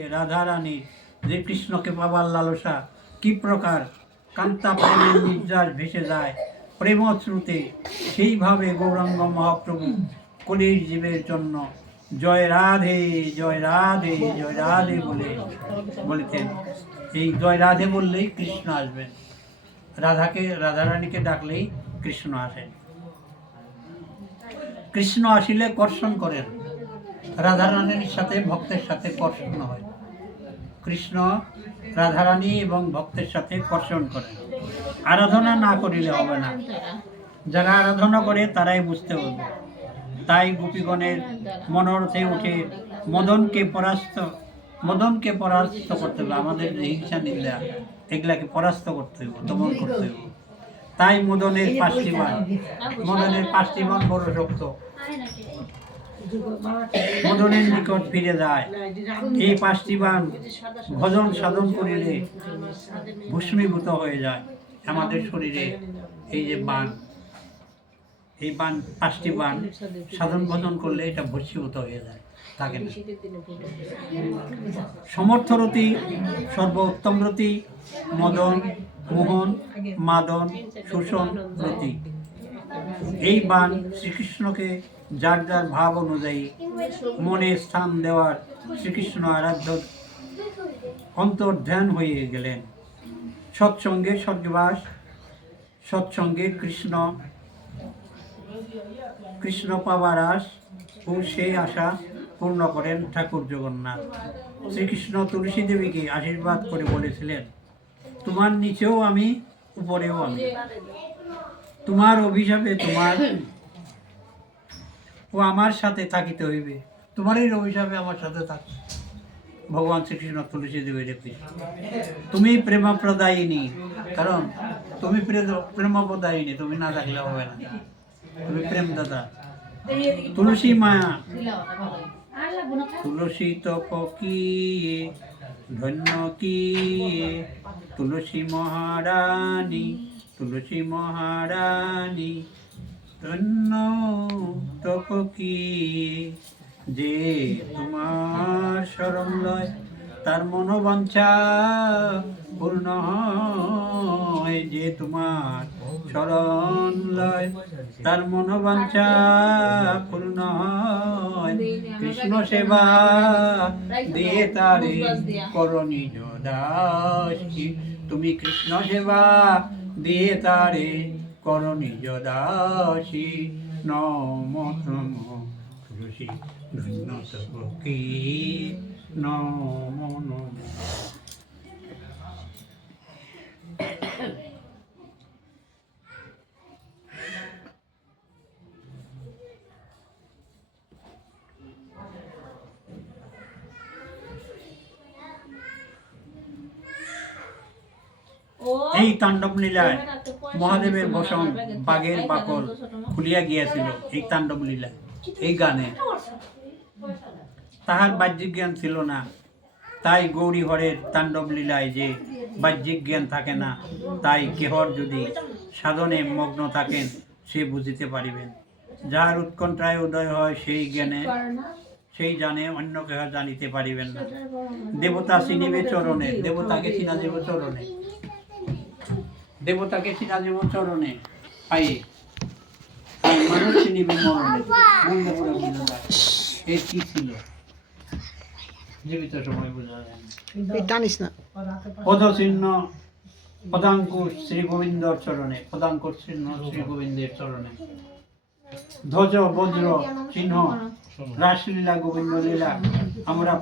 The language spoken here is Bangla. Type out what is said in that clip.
থেকে রাধারানীর যে কৃষ্ণকে পাবার লালসা কি প্রকার কান্তা প্রেমের নির্যাস ভেসে যায় প্রেমশ্রুতে, সেইভাবে গৌরাঙ্গ মহাপ্রভু কলির জীবের জন্য জয় রাধে জয় রাধে জয় রাধে বলে বলিতেন। এই জয় রাধে বললেই কৃষ্ণ আসবেন, রাধারানীকে ডাকলেই কৃষ্ণ আসেন। কৃষ্ণ আসিলে কর্ষণ করেন, রাধারানীর সাথে ভক্তের সাথে কর্ষণ হয়। কৃষ্ণ রাধারানী এবং ভক্তের সাথে কর্ষণ করেন। আরাধনা না করিলে হবে না, যারা আরাধনা করে তারাই বুঝতে পারবে। তাই গোপীগণের মনোরথে উঠে মদনকে পরাস্ত করতে হবে। আমাদের যে হিংসা নিন্দা এগুলাকে পরাস্ত করতে হবে, দমন করতে হবে। তাই মদনের 5টি বাণ বড় শক্ত, মদনের নিকট ফিরে যায়। এই 5টি বাণ ভজন সাধন করিলে ভস্মীভূত হয়ে যায় আমাদের শরীরে। এই যে বাণ, এই 5টি বাণ সাধন ভজন করলে এটা ভস্মীভূত হয়ে যায়, থাকে না। সমর্থরতি, সর্বোত্তম রতি, মদন, মোহন, মাদন, শোষণ রতি। এই বাণ শ্রীকৃষ্ণকে যার যার ভাব অনুযায়ী মনে স্থান দেওয়ার শ্রীকৃষ্ণ আরাধ্য অন্তর্ধ্যান হয়ে গেলেন। সৎসঙ্গে স্বর্গবাস, সৎসঙ্গে কৃষ্ণ পাবার আস ও সেই আশা পূর্ণ করেন ঠাকুর জগন্নাথ। শ্রীকৃষ্ণ তুলসী দেবীকে আশীর্বাদ করে বলেছিলেন, তোমার নিচেও আমি, উপরেও আমি। তোমার অভিশাপে ও আমার সাথে থাকিতে হইবে, তোমারই অভিশাপে আমার সাথে থাকবে। ভগবান শ্রীকৃষ্ণ তুলসী দেবী রেখে, তুমি প্রেমপ্রদায়িনী, কারণ তুমি প্রেমপ্রদায়িনী, তুমি না থাকলে হবে না, তুমি প্রেমদাতা। তুলসী মায়া, তুলসী তপ কি ধন্য কি, তুলসী মহারানী, তুলসী মহারানী ধন্য তপ কি। যে তোমার শরণ লয় তার মনোবাঞ্ছা পূর্ণ হয়, যে তোমার শরণ লয় তার মনোবাঞ্ছা পূর্ণ হয়। কৃষ্ণ সেবা দিয়ে তারে করো নিজ দাসী, তুমি কৃষ্ণ সেবা দিয়ে তারে করো নিজ দাসী। নম নম তুলসী ধন্য তব কি, নম নম। এই তাণ্ডব লীলায় মহাদেবের বসন বাঘের বাকল খুলিয়া গিয়াছিল। এই তাণ্ডব লীলা, এই গানে তাহার বাহ্যিক জ্ঞান ছিল না। তাই গৌরী হরের তাণ্ডব লীলায় যে বাহ্যিক জ্ঞান থাকে না, তাই কেহর যদি সাধনে মগ্ন থাকেন সে বুঝিতে পারিবেন। যার উৎকণ্ঠায় উদয় হয় সেই জানে, অন্য কেহ জানিতে পারিবেন না। দেবতা চিনিবে চরণে, দেবতাকে চিনা যাব চরণে, দেবতাকে চিনা যাব চরণে পাইয়ে, মানুষ চিনিবে মরণে। বন্ধ করে বোঝা যায় এ কি ছিল, জীবিত সময় বোঝা যায় না। পদচিহ্ন পদাঙ্কুশ শ্রী গোবিন্দর চরণে, পদাঙ্কুশ চিহ্ন শ্রী গোবিন্দের চরণে। ধ্বজ বজ্র চিহ্ন রাসলীলা গোবিন্দ লীলা আমরা